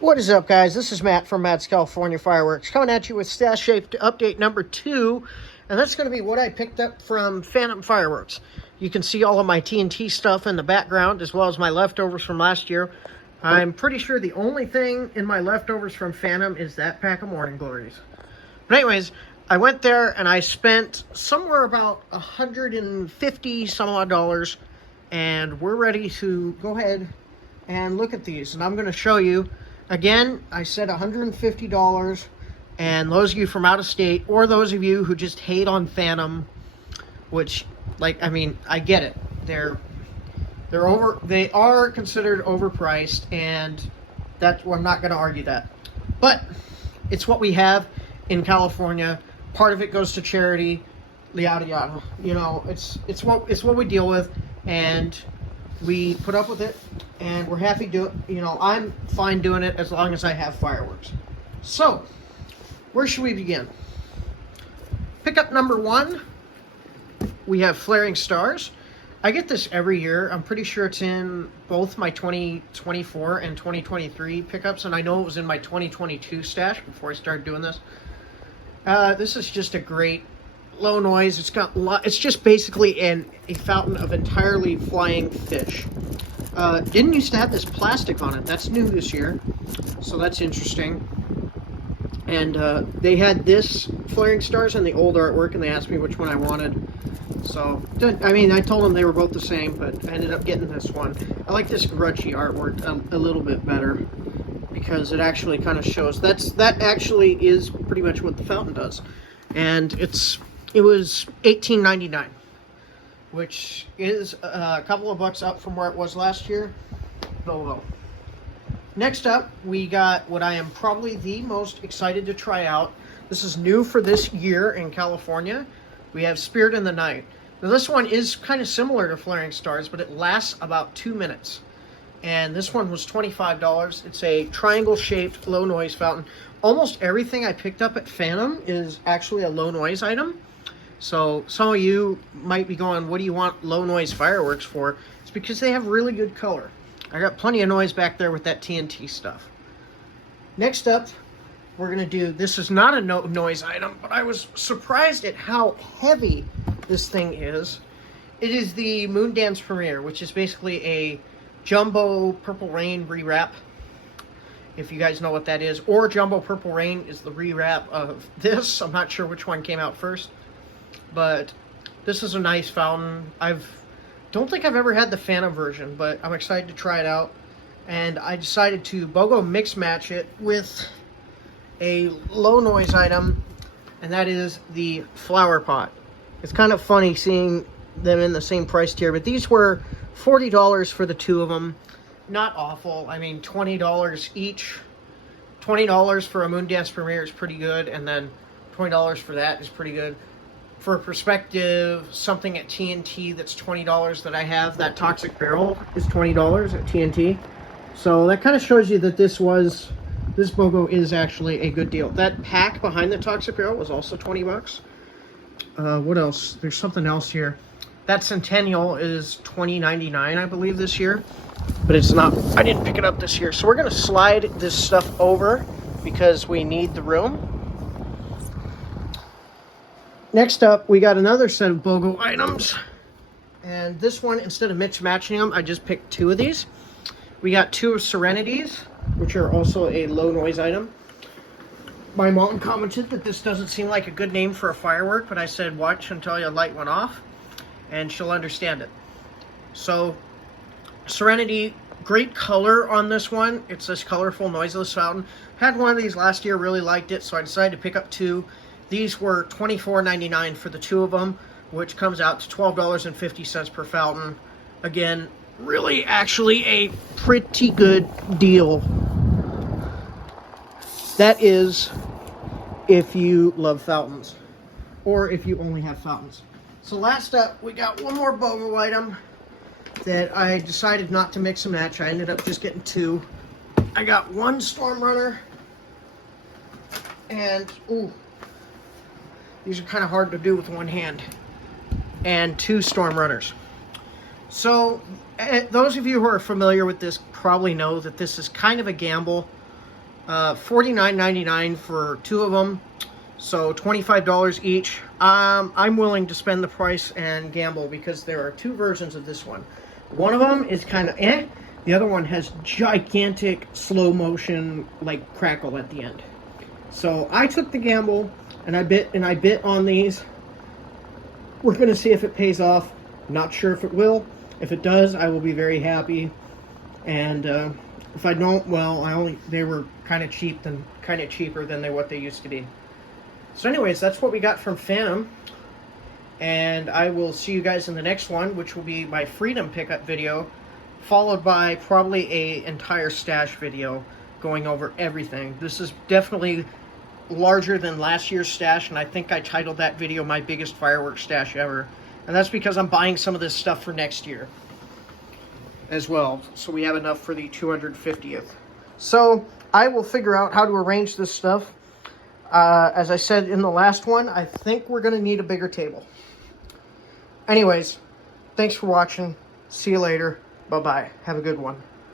What is up, guys? This is Matt from Matt's California Fireworks, coming at you with Stash Shaped update number 2, and that's going to be what I picked up from Phantom Fireworks. You can see all of my TNT stuff in the background, as well as my leftovers from last year. I'm pretty sure the only thing in my leftovers from Phantom is that pack of Morning Glories. But anyways, I went there and I spent somewhere about $150 some odd dollars, and we're ready to go ahead and look at these, and I'm going to show you. Again, I said $150, and those of you from out of state, or those of you who just hate on Phantom, which, I get it. They are considered overpriced, and I'm not going to argue that. But it's what we have in California. Part of it goes to charity, yada yada. You know, it's what we deal with, and we put up with it, and we're happy to, I'm fine doing it as long as I have fireworks. So, where should we begin? Pickup number 1, we have Flaring Stars. I get this every year. I'm pretty sure it's in both my 2024 and 2023 pickups, and I know it was in my 2022 stash before I started doing this. This is just a great low noise. It's just basically a fountain of entirely flying fish. Didn't used to have this plastic on it. That's new this year, so that's interesting. And they had this Flaring Stars and the old artwork, and they asked me which one I wanted. So, I told them they were both the same, but I ended up getting this one. I like this grudgy artwork a little bit better, because it actually kind of shows. That actually is pretty much what the fountain does. And it was $18.99, which is a couple of bucks up from where it was last year. Low. Next up, we got what I am probably the most excited to try out. This is new for this year in California. We have Spirit in the Night. Now, this one is kind of similar to Flaring Stars, but it lasts about 2 minutes. And this one was $25. It's a triangle-shaped low-noise fountain. Almost everything I picked up at Phantom is actually a low-noise item. So some of you might be going, what do you want low-noise fireworks for? It's because they have really good color. I got plenty of noise back there with that TNT stuff. Next up, we're going to do, this is not a noise item, but I was surprised at how heavy this thing is. It is the Moondance Premiere, which is basically a Jumbo Purple Rain rewrap, if you guys know what that is. Or Jumbo Purple Rain is the rewrap of this. I'm not sure which one came out first, but this is a nice fountain. Don't think I've ever had the Phantom version, but I'm excited to try it out. And I decided to BOGO mix match it with a low noise item, and that is the Flower Pot. It's kind of funny seeing them in the same price tier, but these were $40 for the two of them. Not awful. I mean, $20 each. $20 for a Moondance Premiere is pretty good, and then $20 for that is pretty good. For perspective, something at TNT that's $20 that I have, that Toxic Barrel is $20 at TNT. So that kind of shows you that this BOGO is actually a good deal. That pack behind the Toxic Barrel was also 20 bucks. What else? There's something else here. That Centennial is $20.99, I believe, this year. But it's not, I didn't pick it up this year. So we're going to slide this stuff over because we need the room. Next up, we got another set of BOGO items. And this one, instead of mix matching them, I just picked 2 of these. We got 2 of Serenities, which are also a low noise item. My mom commented that this doesn't seem like a good name for a firework, but I said watch until your light went off, and she'll understand it. So, Serenity, great color on this one. It's this colorful, noiseless fountain. Had one of these last year, really liked it, so I decided to pick up 2. These were $24.99 for the 2 of them, which comes out to $12.50 per fountain. Again, really actually a pretty good deal. That is if you love fountains, or if you only have fountains. So last up, we got one more BOGO item that I decided not to mix and match. I ended up just getting 2. I got 1 Storm Runner, and these are kind of hard to do with one hand, and 2 Storm Runners. So those of you who are familiar with this probably know that this is kind of a gamble. $49.99 for 2 of them, so $25 each. I'm willing to spend the price and gamble because there are 2 versions of this one. One of them is kind of eh. The other one has gigantic slow motion like crackle at the end. So I took the gamble and I bit on these. We're going to see if it pays off. Not sure if it will. If it does, I will be very happy. And if I don't, well, they were kind of cheaper than what they used to be. So anyways, that's what we got from Phantom. And I will see you guys in the next one, which will be my Freedom pickup video, followed by probably a entire stash video going over everything. This is definitely larger than last year's stash, and I think I titled that video my biggest fireworks stash ever. And that's because I'm buying some of this stuff for next year as well, so we have enough for the 250th. So I will figure out how to arrange this stuff. As I said in the last one, I think we're going to need a bigger table. Anyways, thanks for watching. See you later. Bye-bye. Have a good one.